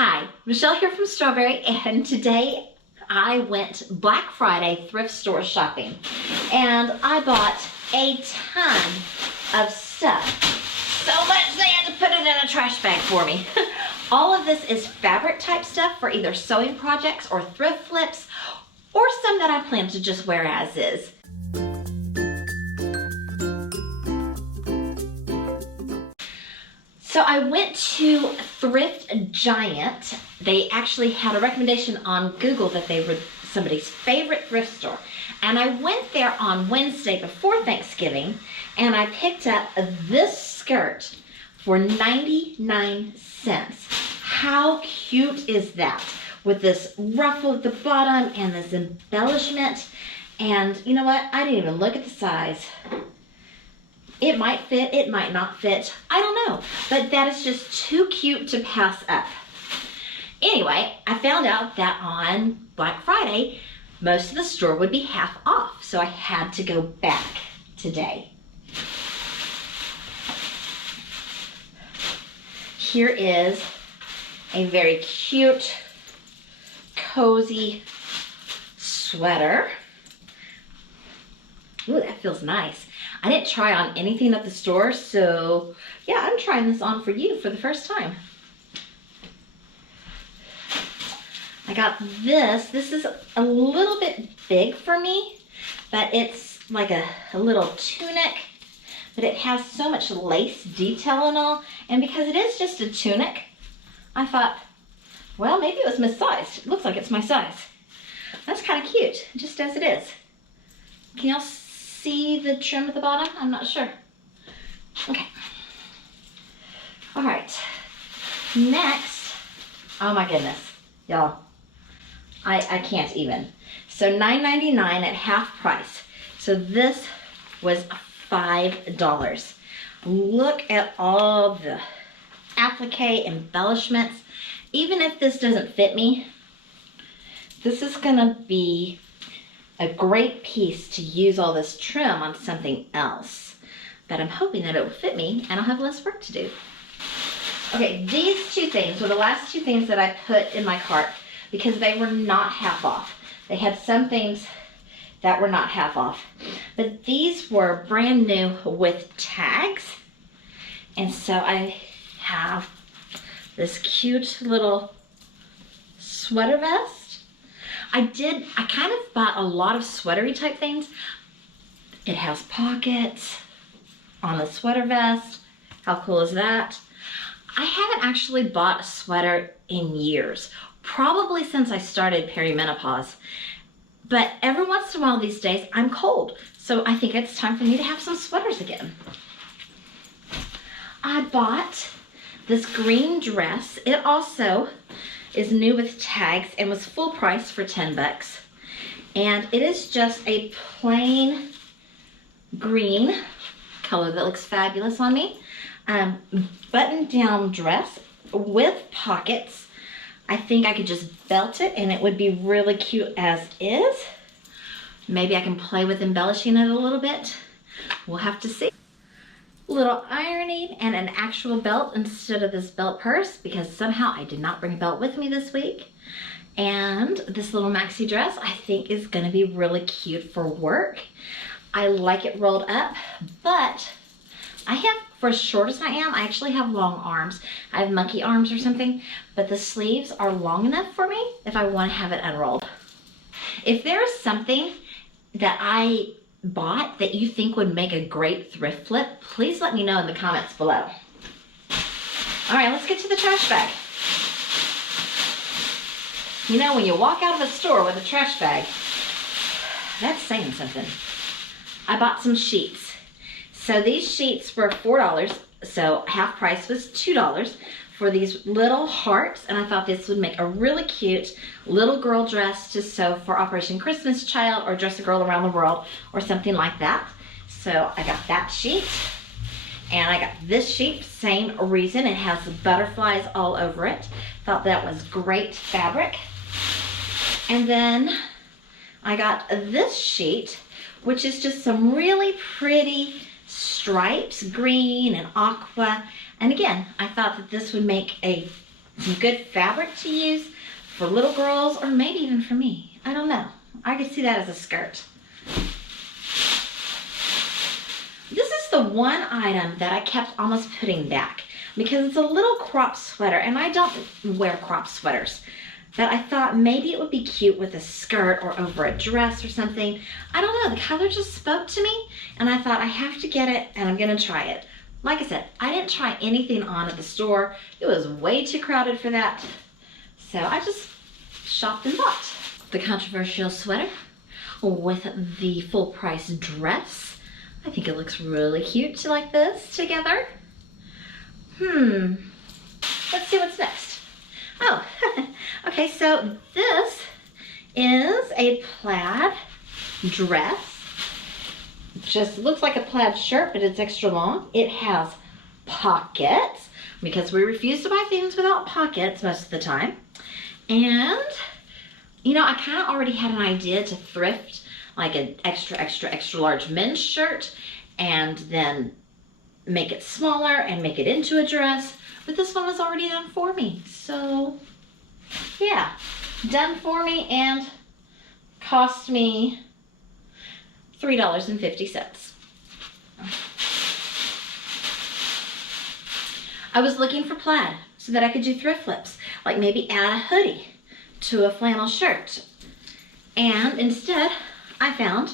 Hi, Michelle here from Straw-Bearie, and today I went Black Friday thrift store shopping, and I bought a ton of stuff. So much they had to put it in a trash bag for me. All of this is fabric type stuff for either sewing projects or thrift flips, or some that I plan to just wear as is. So I went to Thrift Giant. They actually had a recommendation on Google that they were somebody's favorite thrift store. And I went there on Wednesday before Thanksgiving, and I picked up this skirt for 99 cents. How cute is that? With this ruffle at the bottom and this embellishment. And you know what? I didn't even look at the size. It might fit, it might not fit, I don't know. But that is just too cute to pass up. Anyway, I found out that on Black Friday, most of the store would be half off. So I had to go back today. Here is a very cute, cozy sweater. Ooh, that feels nice. I didn't try on anything at the store, so yeah, I'm trying this on for you for the first time. I got this. This is a little bit big for me, but it's like a little tunic, but it has so much lace detail and all, and because it is just a tunic, I thought, well, maybe it was missized. It looks like it's my size. That's kind of cute, just as it is. Can y'all see the trim at the bottom? I'm not sure. Okay. All right. Next, oh my goodness, y'all. I can't even. So $9.99 at half price. So this was $5. Look at all the applique embellishments. Even if this doesn't fit me, this is gonna be a great piece to use all this trim on something else. But I'm hoping that it will fit me and I'll have less work to do. Okay, these two things were the last two things that I put in my cart because they were not half off. They had some things that were not half off. But these were brand new with tags. And so I have this cute little sweater vest. I kind of bought a lot of sweatery type things. It has pockets on the sweater vest. How cool is that? I haven't actually bought a sweater in years, probably since I started perimenopause. But every once in a while these days, I'm cold. So I think it's time for me to have some sweaters again. I bought this green dress. It also is new with tags and was full price for 10 bucks. And it is just a plain green color that looks fabulous on me. Button-down dress with pockets. I think I could just belt it and it would be really cute as is. Maybe I can play with embellishing it a little bit. We'll have to see. Little ironing and an actual belt instead of this belt purse because somehow I did not bring a belt with me this week. And this little maxi dress I think is gonna be really cute for work. I like it rolled up, but I have, for as short as I am, I actually have long arms. I have monkey arms or something, but the sleeves are long enough for me if I want to have it unrolled. If there is something that I bought that you think would make a great thrift flip, please let me know in the comments below. All right, let's get to the trash bag. You know, when you walk out of a store with a trash bag, that's saying something. I bought some sheets. So these sheets were $4, so half price was $2 for these little hearts, and I thought this would make a really cute little girl dress to sew for Operation Christmas Child or Dress a Girl Around the World or something like that. So I got that sheet, and I got this sheet, same reason. It has butterflies all over it. Thought that was great fabric. And then I got this sheet, which is just some really pretty stripes, green and aqua. And again, I thought that this would make a some good fabric to use for little girls or maybe even for me. I don't know. I could see that as a skirt. This is the one item that I kept almost putting back because it's a little crop sweater and I don't wear crop sweaters. But I thought maybe it would be cute with a skirt or over a dress or something. I don't know, the color just spoke to me and I thought I have to get it and I'm gonna try it. Like I said, I didn't try anything on at the store. It was way too crowded for that. So I just shopped and bought. The controversial sweater with the full price dress. I think it looks really cute like this together. Let's see what's next. Oh, okay, so this is a plaid dress. Just looks like a plaid shirt, but it's extra long. It has pockets because we refuse to buy things without pockets most of the time. And, you know, I kind of already had an idea to thrift like an extra large men's shirt and then make it smaller and make it into a dress. But this one was already done for me. So, yeah, done for me and cost me $3.50. I was looking for plaid so that I could do thrift flips, like maybe add a hoodie to a flannel shirt. And instead, I found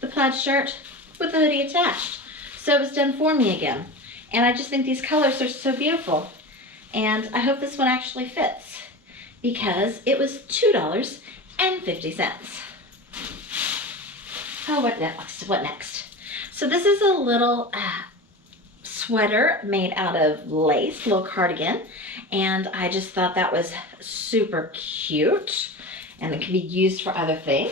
the plaid shirt with the hoodie attached. So it was done for me again. And I just think these colors are so beautiful. And I hope this one actually fits because it was $2.50. Oh, what next? So this is a little sweater made out of lace, little cardigan. And I just thought that was super cute. And it can be used for other things.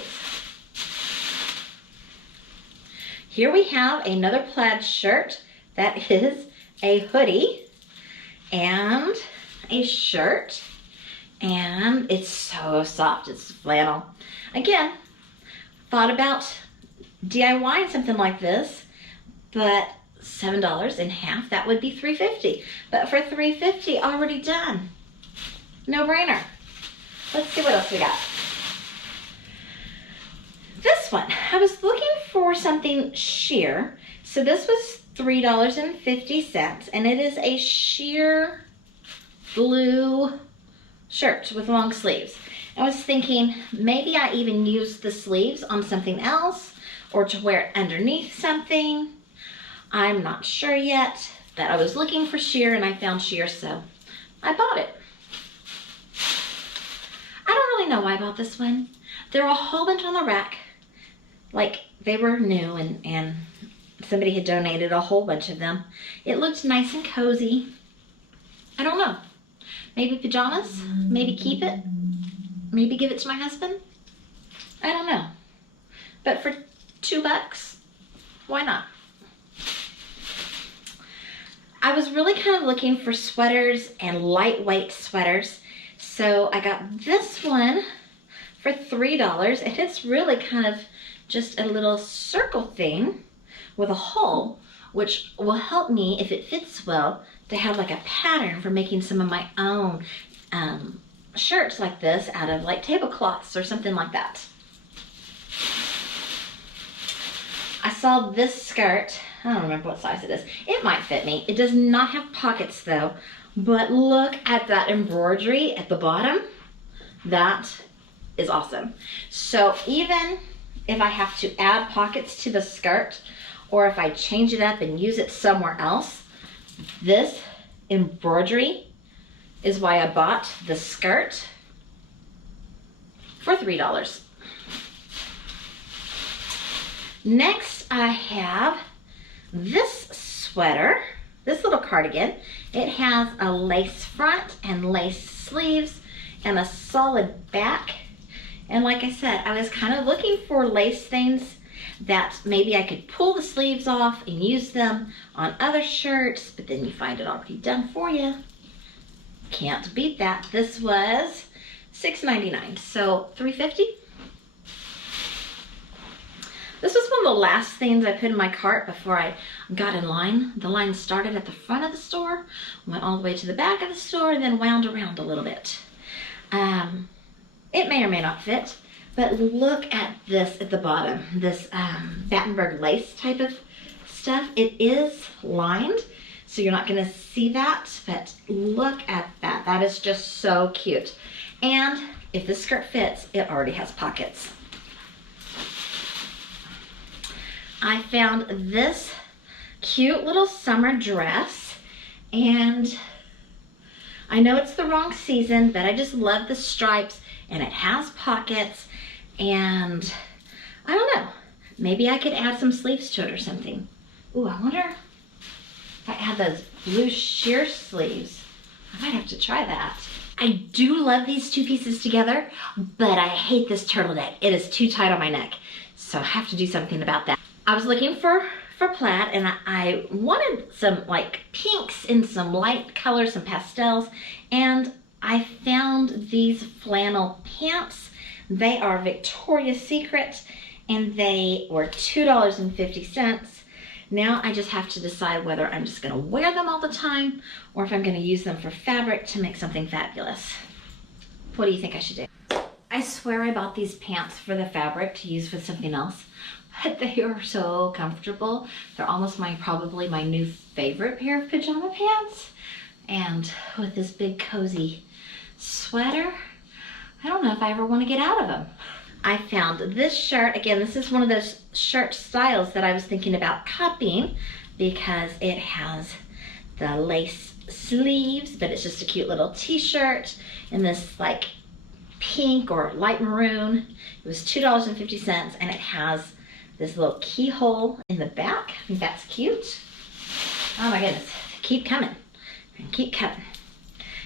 Here we have another plaid shirt that is a hoodie and a shirt. And it's so soft, it's flannel. Again, thought about DIYing something like this, but $7 in half, that would be $3.50. But for $3.50, already done. No brainer. Let's see what else we got. This one, I was looking for something sheer. So this was $3.50 and it is a sheer blue shirt with long sleeves. I was thinking maybe I even use the sleeves on something else or to wear it underneath something. I'm not sure yet, but I was looking for sheer and I found sheer, so I bought it. I don't really know why I bought this one. There were a whole bunch on the rack, like they were new and somebody had donated a whole bunch of them. It looked nice and cozy. I don't know. Maybe pajamas, maybe keep it, maybe give it to my husband. I don't know. But for $2, why not? I was really kind of looking for sweaters and lightweight sweaters. So I got this one for $3 and it's really kind of just a little circle thing with a hole, which will help me, if it fits well, to have like a pattern for making some of my own shirts like this out of like tablecloths or something like that. I saw this skirt. I don't remember what size it is. It might fit me. It does not have pockets though, but look at that embroidery at the bottom. That is awesome. So even if I have to add pockets to the skirt, or if I change it up and use it somewhere else, this embroidery is why I bought the skirt for $3. Next, I have this sweater, this little cardigan. It has a lace front and lace sleeves and a solid back. And like I said, I was kind of looking for lace things that maybe I could pull the sleeves off and use them on other shirts, but then you find it already done for you. Can't beat that. This was $6.99, so $3.50. This was one of the last things I put in my cart before I got in line. The line started at the front of the store, went all the way to the back of the store, and then wound around a little bit. It may or may not fit, but look at this at the bottom, this Battenberg lace type of stuff. It is lined, so you're not gonna see that, but look at that. That is just so cute. And if this skirt fits, it already has pockets. I found this cute little summer dress, and I know it's the wrong season, but I just love the stripes, and it has pockets, and I don't know, maybe I could add some sleeves to it or something. Ooh, I wonder if I add those blue sheer sleeves. I might have to try that. I do love these two pieces together, but I hate this turtleneck. It is too tight on my neck, so I have to do something about that. I was looking for plaid, and I wanted some like pinks and some light colors, some pastels, and I found these flannel pants. They are Victoria's Secret, and they were $2.50. Now I just have to decide whether I'm just gonna wear them all the time or if I'm gonna use them for fabric to make something fabulous. What do you think I should do? I swear I bought these pants for the fabric to use with something else, but they are so comfortable. They're almost probably my new favorite pair of pajama pants. And with this big cozy sweater, I don't know if I ever want to get out of them. I found this shirt. Again, this is one of those shirt styles that I was thinking about copying because it has the lace sleeves, but it's just a cute little t-shirt in this like pink or light maroon. It was $2.50, and it has this little keyhole in the back. I think that's cute. Oh my goodness, keep coming and keep coming.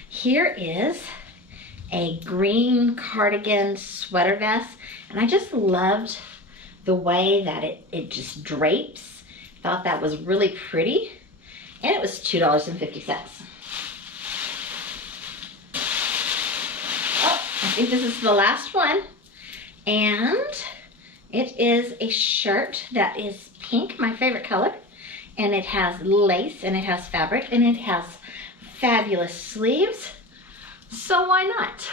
Here is a green cardigan sweater vest, and I just loved the way that it just drapes. Thought that was really pretty, and it was $2.50. Oh, I think this is the last one, and it is a shirt that is pink, my favorite color, and it has lace, and it has fabric, and it has fabulous sleeves. So why not?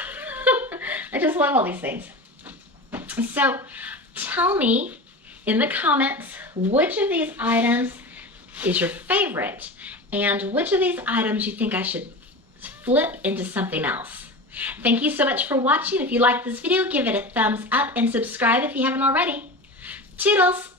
I just love all these things. So tell me in the comments which of these items is your favorite and which of these items you think I should flip into something else. Thank you so much for watching. If you like this video, give it a thumbs up and subscribe if you haven't already. Toodles!